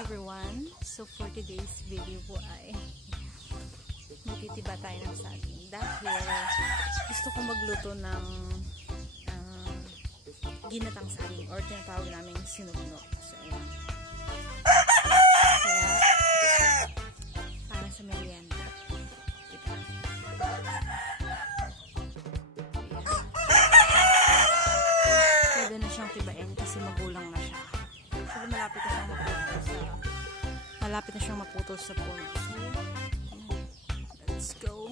everyone! So for today's video po ay magtitiba tayo ng saging dahil gusto ko magluto ng ginatang saging or tinatawag namin sinugno. So ayan. Kaya parang sa merienda. Diba? Pwede na siyang tibain kasi magulang na siya. So malapit na siyang maputol sa puno. So let's go.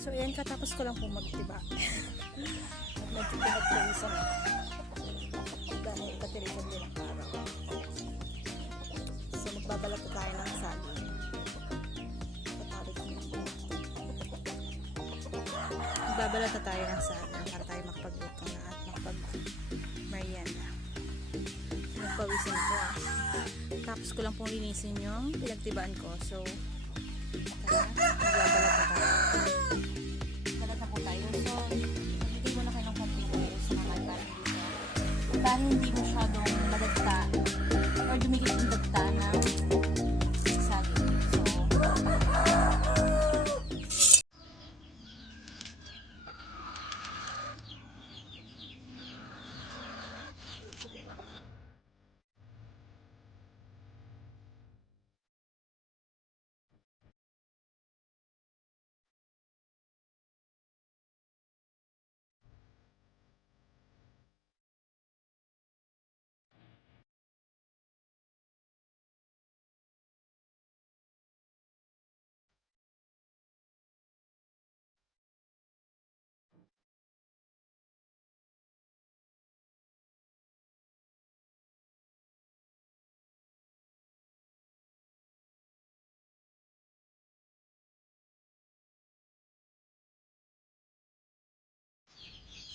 So ayan, katapos ko lang po magtiba. Nagtiba-tiba dahil katirisan din ang araw. So magbabalat tayo ng saging. Magbabalat tayo ng saging para tayo makapagluto na at makapag-merienda. Nagpawisin ko Tapos ko lang pong linisin yung pinagtibaan ko. So magbabalat na tayo. Balat na po tayo. So hindi mo na kayo ng konting oil sa mga dahil hindi masyadong madagta or dumikit yung dagta ng saging.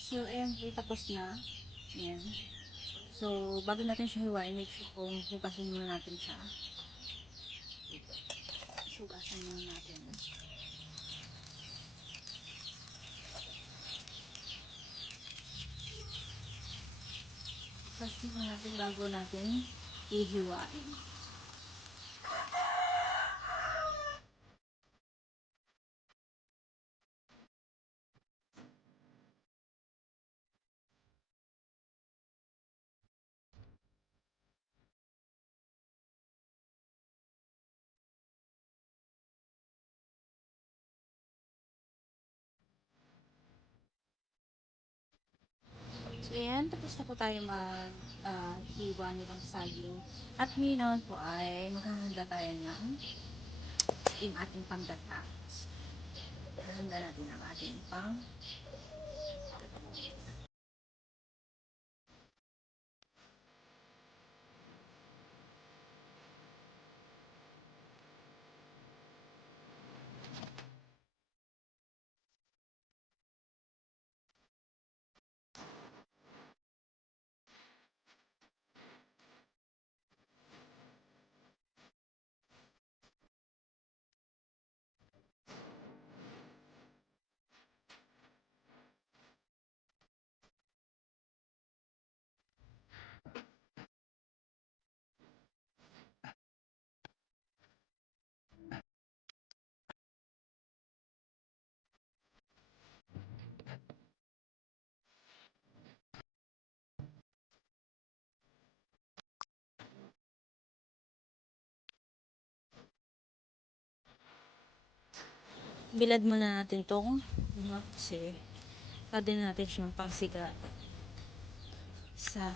So, ayan, tapos na. Ayan. So, bago natin siya hiwain, make sure kung hugasan muna natin siya. Hugasan muna natin. Hugasan muna natin bago natin ihiwain. So, ayan, tapos na po tayo mag-hiwa nilang saging. At ngayon po ay maghahanda tayo ng yung ating panggata. Handa natin ang ating Bilad muna natin tong kasi pwede natin siyang pangsiga sa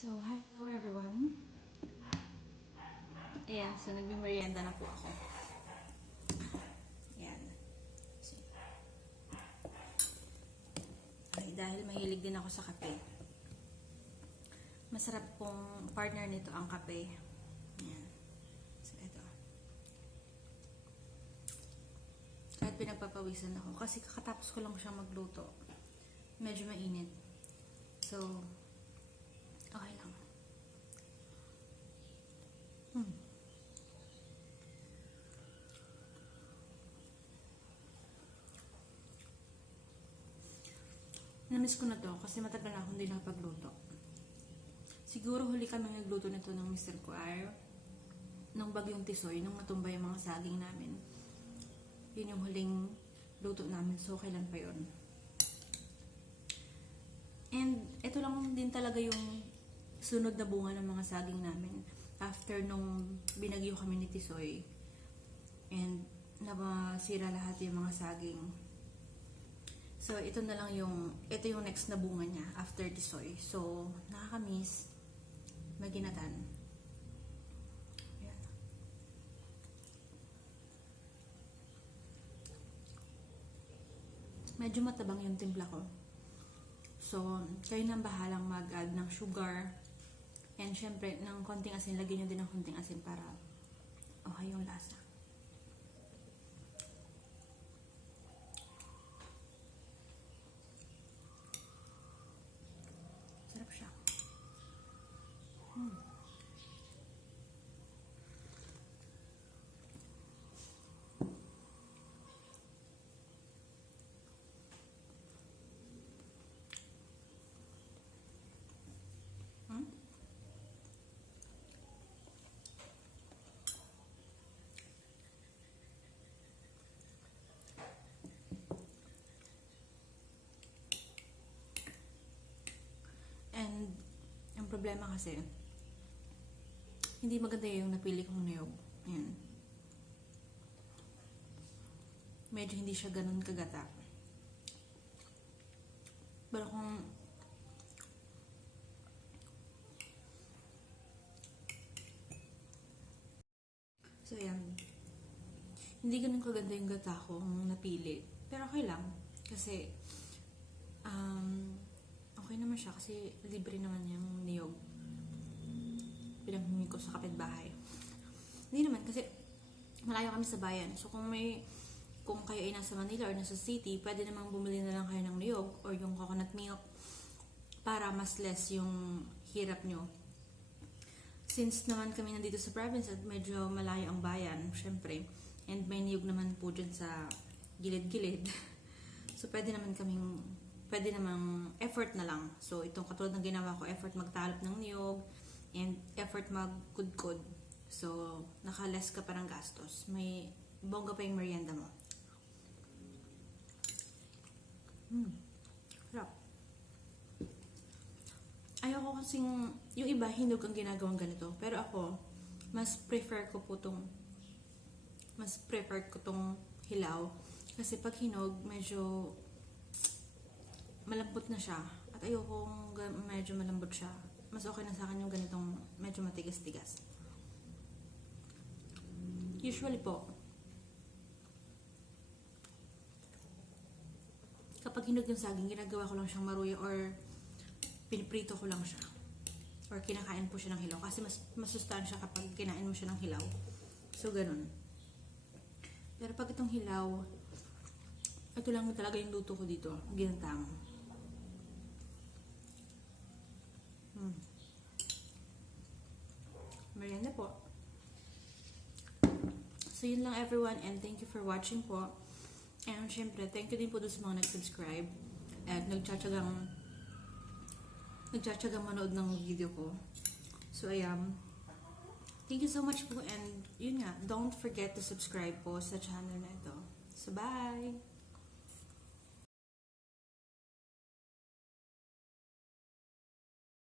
So, hello everyone. Ayan, so nagmimerienda na po ako. Ayan. So, ay, dahil mahilig din ako sa kape. Masarap pong partner nito ang kape. Ayan. So, ito. Kahit pinagpapawisan ako kasi kakatapos ko lang siyang magluto. Medyo mainit. So, okay lang. Namiss ko na to kasi matagal na akong hindi nakapagluto. Siguro huli kami nagluto nito ng Mr. Kuar nung bagyong Tisoy, nung matumba yung mga saging namin. Yun yung huling luto namin, so kailan pa yun. And ito lang din talaga yung sunod na bunga ng mga saging namin after nung binagyo kami ni Tisoy and nabasira lahat yung mga saging. So, ito na lang ito yung next na bunga niya after Tisoy. So, nakakamiss, maginatan. Ayan. medyo matabang yung timpla ko. So, kayo nang bahalang mag-add ng sugar. And syempre, ng konting asin, lagyan nyo din ng konting asin para okay yung lasa. Sarap siya. And, ang problema kasi, hindi maganda yung napili kong niyog. Ayan. Medyo hindi siya ganun kagata. Pero kung so, ayan. Hindi ganun kaganda yung gata ko kung napili. Pero okay lang. Kasi, okay naman siya kasi libre naman yung niyog. Pinaghingi ko sa kapitbahay. Hindi naman kasi malayo kami sa bayan. So, kung kayo ay nasa Manila or nasa city, pwede namang bumili na lang kayo ng niyog or yung coconut milk para mas less yung hirap nyo. Since naman kami nandito sa province at medyo malayo ang bayan, syempre, and may niyog naman po dyan sa gilid-gilid. So, pwede namang effort na lang. So, itong katulad ng ginawa ko, effort magtalop ng niyog and effort magkudkod. So, naka-less ka pa ng gastos. May bongga pa yung merienda mo. Sarap. Ayoko kasing, yung iba, hinog ang ginagawang ganito. Pero ako, mas prefer ko tong hilaw. Kasi pag hinog, medyo malambot na siya. At ayoko medyo malambot siya. Mas okay na sa akin yung ganitong medyo matigas-tigas. Usually po, kapag hinog yung saging, ginagawa ko lang siyang maruya or piniprito ko lang siya. Or kinakain po siya ng hilaw. Kasi mas masustansya kapag kinain mo siya ng hilaw. So, ganun. Pero pag itong hilaw, ito lang talaga yung luto ko dito. Ginatang. Merienda po. So, yun lang everyone. And thank you for watching po. And syempre, thank you din po doon sa mga nag-subscribe. At nagtsatsagang manood ng video ko. So, ayan. Thank you so much po. And yun nga, don't forget to subscribe po sa channel na ito. So, bye!